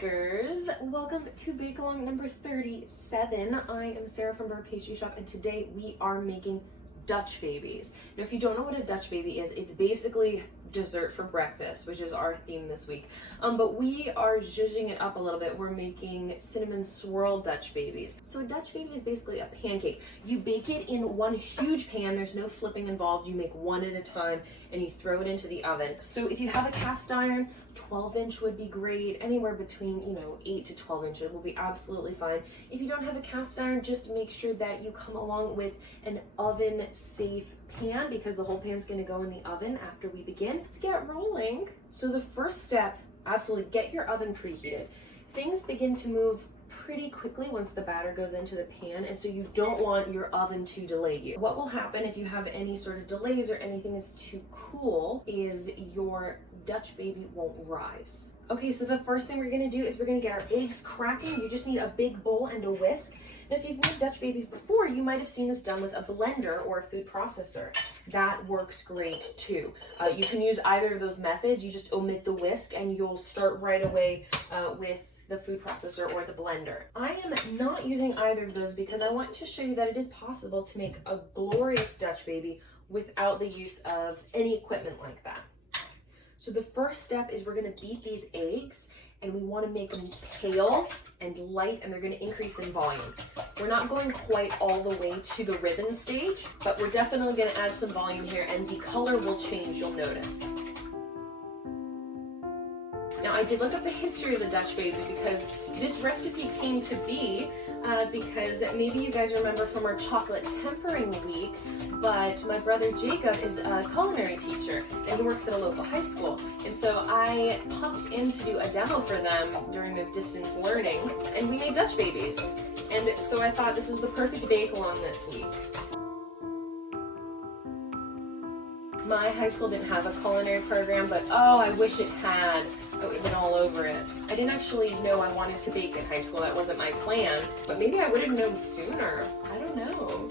bakers, welcome to BakeAlong number 37. I am Sarah from Beurre Pastry Shop, and today we are making Dutch babies. Now, if you don't know what a Dutch baby is, it's basically dessert for breakfast, which is our theme this week. But we are zhuzhing it up a little bit. We're making cinnamon swirl Dutch babies. So a Dutch baby is basically a pancake. You bake it in one huge pan. There's no flipping involved. You make one at a time and you throw it into the oven. So if you have a cast iron, 12-inch would be great. Anywhere between 8 to 12 inches will be absolutely fine. If you don't have a cast iron, just make sure that you come along with an oven safe pan, because the whole pan's going to go in the oven after we begin. Let's get rolling. So the first step, absolutely get your oven preheated. Things begin to move pretty quickly once the batter goes into the pan, and so you don't want your oven to delay you. What will happen if you have any sort of delays or anything is too cool is your Dutch baby won't rise. Okay, so the first thing we're gonna do is we're gonna get our eggs cracking. You just need a big bowl and a whisk. And if you've made Dutch babies before, you might have seen this done with a blender or a food processor. That works great too. You can use either of those methods. You just omit the whisk and you'll start right away with the food processor or the blender. I am not using either of those because I want to show you that it is possible to make a glorious Dutch baby without the use of any equipment like that. So the first step is we're gonna beat these eggs, and we wanna make them pale and light, and they're gonna increase in volume. We're not going quite all the way to the ribbon stage, but we're definitely gonna add some volume here, and the color will change, you'll notice. Now, I did look up the history of the Dutch baby because this recipe came to be because maybe you guys remember from our chocolate tempering week, but my brother Jacob is a culinary teacher and he works at a local high school. And so I popped in to do a demo for them during their distance learning, and we made Dutch babies. And so I thought this was the perfect bake-along this week. My high school didn't have a culinary program, but oh, I wish it had. I would have been all over it. I didn't actually know I wanted to bake in high school. That wasn't my plan, but maybe I would have known sooner. I don't know.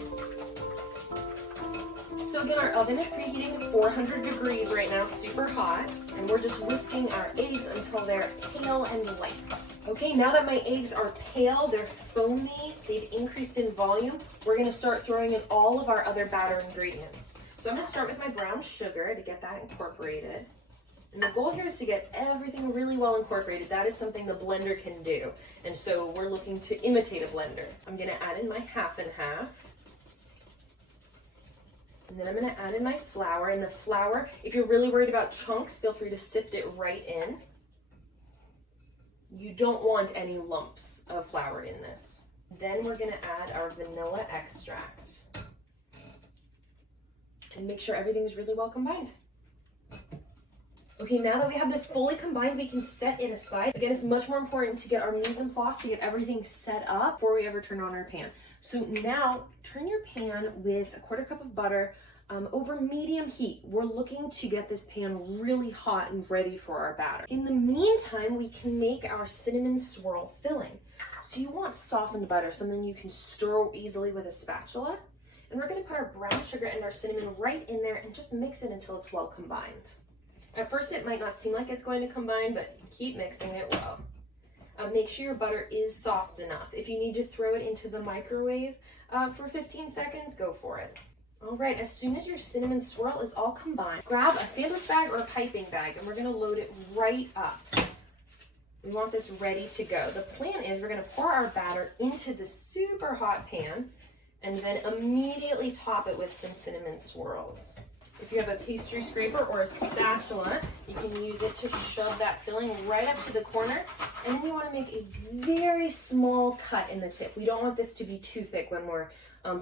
So again, our oven is preheating to 400 degrees right now, super hot, and we're just whisking our eggs until they're pale and light. Okay, now that my eggs are pale, they're foamy, they've increased in volume, we're gonna start throwing in all of our other batter ingredients. So I'm gonna start with my brown sugar to get that incorporated. And the goal here is to get everything really well incorporated. That is something the blender can do. And so we're looking to imitate a blender. I'm gonna add in my half and half. And then I'm gonna add in my flour. And the flour, if you're really worried about chunks, feel free to sift it right in. You don't want any lumps of flour in this. Then we're gonna add our vanilla extract. And make sure everything's really well combined. Okay, now that we have this fully combined, we can set it aside. Again, it's much more important to get our mise en place, to get everything set up before we ever turn on our pan. So now, turn your pan with a 1/4 cup of butter over medium heat. We're looking to get this pan really hot and ready for our batter. In the meantime, we can make our cinnamon swirl filling. So you want softened butter, something you can stir easily with a spatula. And we're gonna put our brown sugar and our cinnamon right in there and just mix it until it's well combined. At first, it might not seem like it's going to combine, but keep mixing it well. Make sure your butter is soft enough. If you need to throw it into the microwave for 15 seconds, go for it. All right, as soon as your cinnamon swirl is all combined, grab a sandwich bag or a piping bag, and we're gonna load it right up. We want this ready to go. The plan is we're gonna pour our batter into the super hot pan and then immediately top it with some cinnamon swirls. If you have a pastry scraper or a spatula, you can use it to shove that filling right up to the corner. And then you want to make a very small cut in the tip. We don't want this to be too thick when we're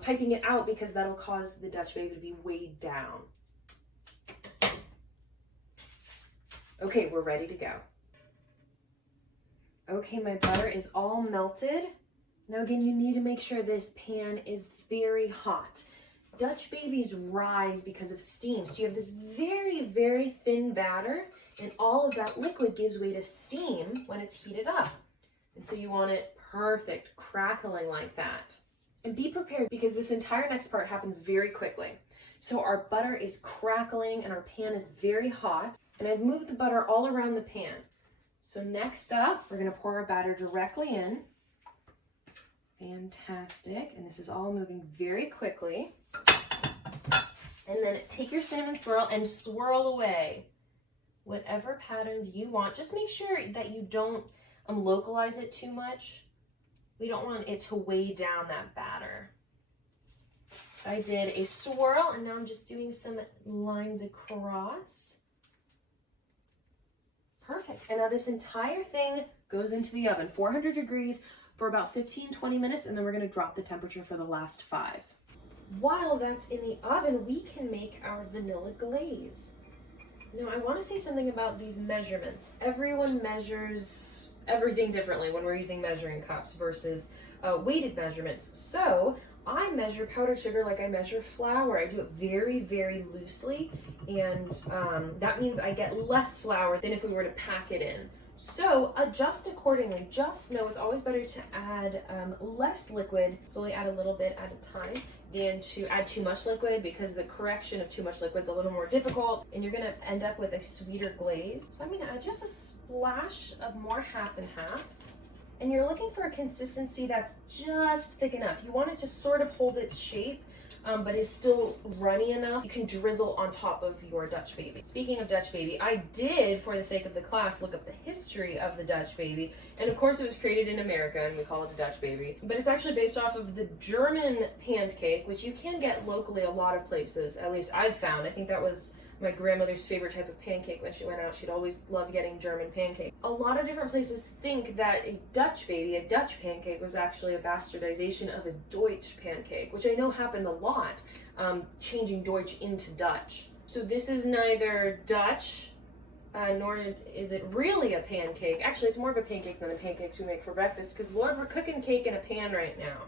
piping it out, because that'll cause the Dutch baby to be weighed down. Okay, we're ready to go. Okay, my butter is all melted. Now again, you need to make sure this pan is very hot. Dutch babies rise because of steam. So you have this very, very thin batter, and all of that liquid gives way to steam when it's heated up. And so you want it perfect, crackling like that. And be prepared, because this entire next part happens very quickly. So our butter is crackling and our pan is very hot. And I've moved the butter all around the pan. So next up, we're gonna pour our batter directly in. Fantastic, and this is all moving very quickly. And then take your cinnamon swirl and swirl away whatever patterns you want. Just make sure that you don't localize it too much. We don't want it to weigh down that batter. So I did a swirl, and now I'm just doing some lines across. Perfect. And now this entire thing goes into the oven, 400 degrees for about 15-20 minutes, and then we're gonna drop the temperature for the last 5. While that's in the oven, we can make our vanilla glaze. Now, I want to say something about these measurements. Everyone measures everything differently when we're using measuring cups versus weighted measurements. So I measure powdered sugar like I measure flour. I do it very, very loosely, and that means I get less flour than if we were to pack it in. So adjust accordingly. Just know it's always better to add less liquid, slowly add a little bit at a time, than to add too much liquid, because the correction of too much liquid is a little more difficult and you're gonna end up with a sweeter glaze. So I'm gonna add just a splash of more half and half. And you're looking for a consistency that's just thick enough. You want it to sort of hold its shape, but is still runny enough. You can drizzle on top of your Dutch baby. Speaking of Dutch baby, I did, for the sake of the class, look up the history of the Dutch baby. And of course it was created in America and we call it a Dutch baby. But it's actually based off of the German pancake, which you can get locally a lot of places. At least I've found. I think that was my grandmother's favorite type of pancake when she went out. She'd always love getting German pancake. A lot of different places think that a Dutch baby, a Dutch pancake, was actually a bastardization of a Deutsch pancake, which I know happened a lot, changing Deutsch into Dutch. So this is neither Dutch, nor is it really a pancake. Actually, it's more of a pancake than the pancakes we make for breakfast, because Lord, we're cooking cake in a pan right now.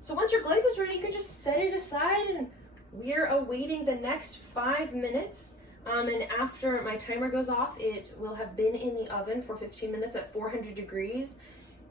So once your glaze is ready, you can just set it aside, and we're awaiting the next 5 minutes, and after my timer goes off, it will have been in the oven for 15 minutes at 400 degrees.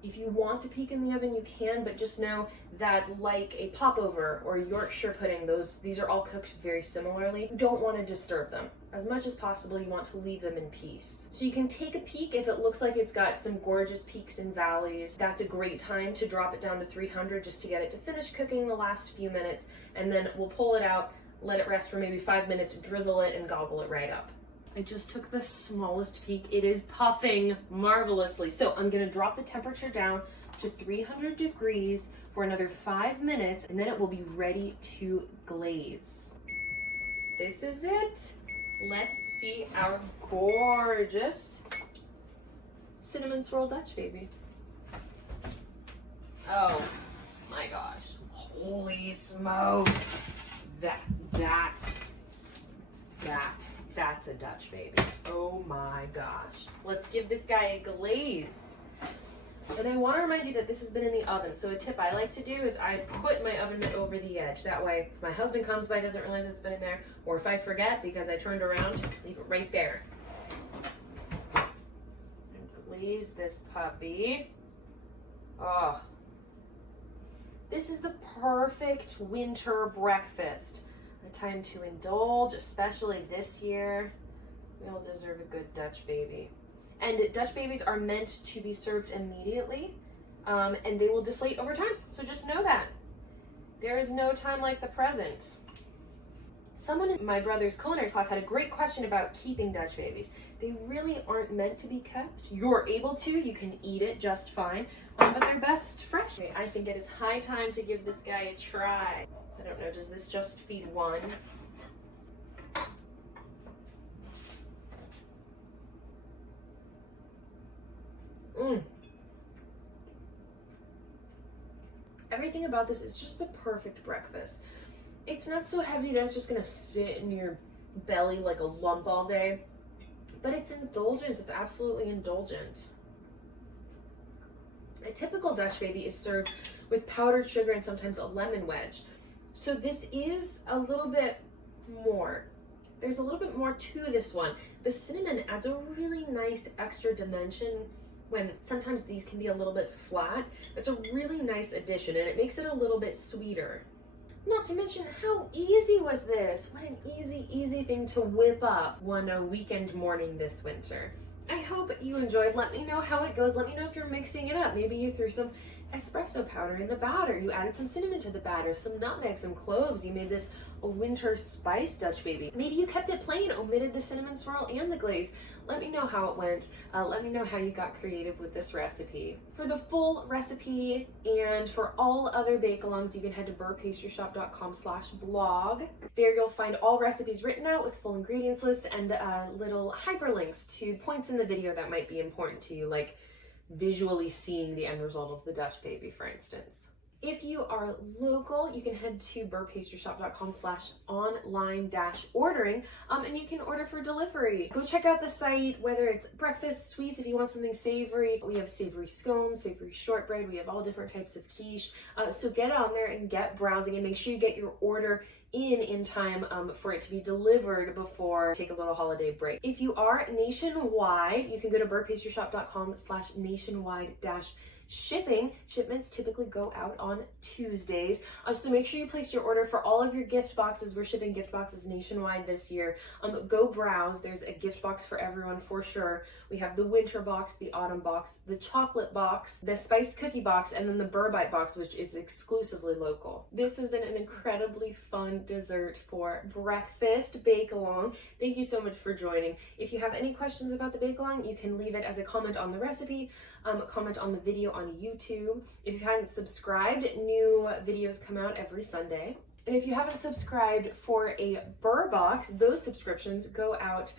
If you want to peek in the oven, you can, but just know that, like a popover or Yorkshire pudding, these are all cooked very similarly. You don't want to disturb them. As much as possible, you want to leave them in peace. So you can take a peek if it looks like it's got some gorgeous peaks and valleys. That's a great time to drop it down to 300 just to get it to finish cooking the last few minutes, and then we'll pull it out, let it rest for maybe 5 minutes, drizzle it, and gobble it right up. I just took the smallest peek. It is puffing marvelously. So I'm gonna drop the temperature down to 300 degrees for another 5 minutes, and then it will be ready to glaze. This is it. Let's see our gorgeous cinnamon swirl Dutch baby. Oh my gosh. Holy smokes. That's a Dutch baby. Oh my gosh. Let's give this guy a glaze. And I want to remind you that this has been in the oven. So a tip I like to do is I put my oven mitt over the edge. That way, if my husband comes by, doesn't realize it's been in there, or if I forget because I turned around, leave it right there. And glaze this puppy. Oh. This is the perfect winter breakfast. A time to indulge, especially this year. We all deserve a good Dutch baby. And Dutch babies are meant to be served immediately, and they will deflate over time. So just know that. There is no time like the present. Someone in my brother's culinary class had a great question about keeping Dutch babies. They really aren't meant to be kept. You're able to, you can eat it just fine, but they're best fresh. I think it is high time to give this guy a try. I don't know, does this just feed one? Everything about this is just the perfect breakfast. It's not so heavy that it's just gonna sit in your belly like a lump all day, but it's indulgent. It's absolutely indulgent. A typical Dutch baby is served with powdered sugar and sometimes a lemon wedge. So this is a little bit more. There's a little bit more to this one. The cinnamon adds a really nice extra dimension when sometimes these can be a little bit flat. It's a really nice addition, and it makes it a little bit sweeter. Not to mention, how easy was this? What an easy thing to whip up one weekend morning this winter. I hope you enjoyed. Let me know how it goes. Let me know if you're mixing it up. Maybe you threw some espresso powder in the batter. You added some cinnamon to the batter, some nutmeg, some cloves. You made this a winter spice Dutch baby. Maybe you kept it plain, omitted the cinnamon swirl and the glaze. Let me know how it went. Let me know how you got creative with this recipe. For the full recipe and for all other bake-alongs, you can head to beurrepastryshop.com/blog. There you'll find all recipes written out with full ingredients lists and little hyperlinks to points in the video that might be important to you, like visually seeing the end result of the Dutch baby, for instance. If you are local, you can head to beurrepastryshop.com/online-ordering and you can order for delivery. Go check out the site, whether it's breakfast, sweets, if you want something savory. We have savory scones, savory shortbread, we have all different types of quiche. So get on there and get browsing and make sure you get your order in time for it to be delivered before take a little holiday break. If you are nationwide, you can go to beurrepastryshop.com/nationwide-shipping. Shipments typically go out on Tuesdays. So make sure you place your order for all of your gift boxes. We're shipping gift boxes nationwide this year. Go browse. There's a gift box for everyone for sure. We have the winter box, the autumn box, the chocolate box, the spiced cookie box, and then the Beurre Bite box, which is exclusively local. This has been an incredibly fun dessert for breakfast bake-along. Thank you so much for joining. If you have any questions about the bake-along, you can leave it as a comment on the recipe, comment on the video on YouTube. If you hadn't subscribed, new videos come out every Sunday. And if you haven't subscribed for a Beurre box, those subscriptions go out,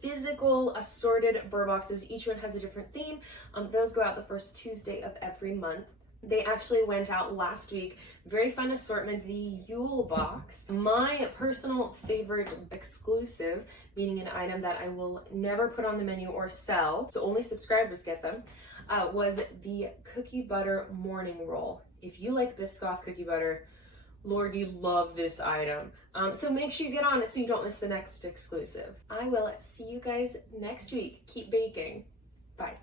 physical assorted Beurre boxes. Each one has a different theme. Those go out the first Tuesday of every month. They actually went out last week. Very fun assortment, the Yule box. My personal favorite exclusive, meaning an item that I will never put on the menu or sell, so only subscribers get them, was the cookie butter morning roll. If you like Biscoff cookie butter, Lord, you love this item. So make sure you get on it so you don't miss the next exclusive. I will see you guys next week. Keep baking. Bye.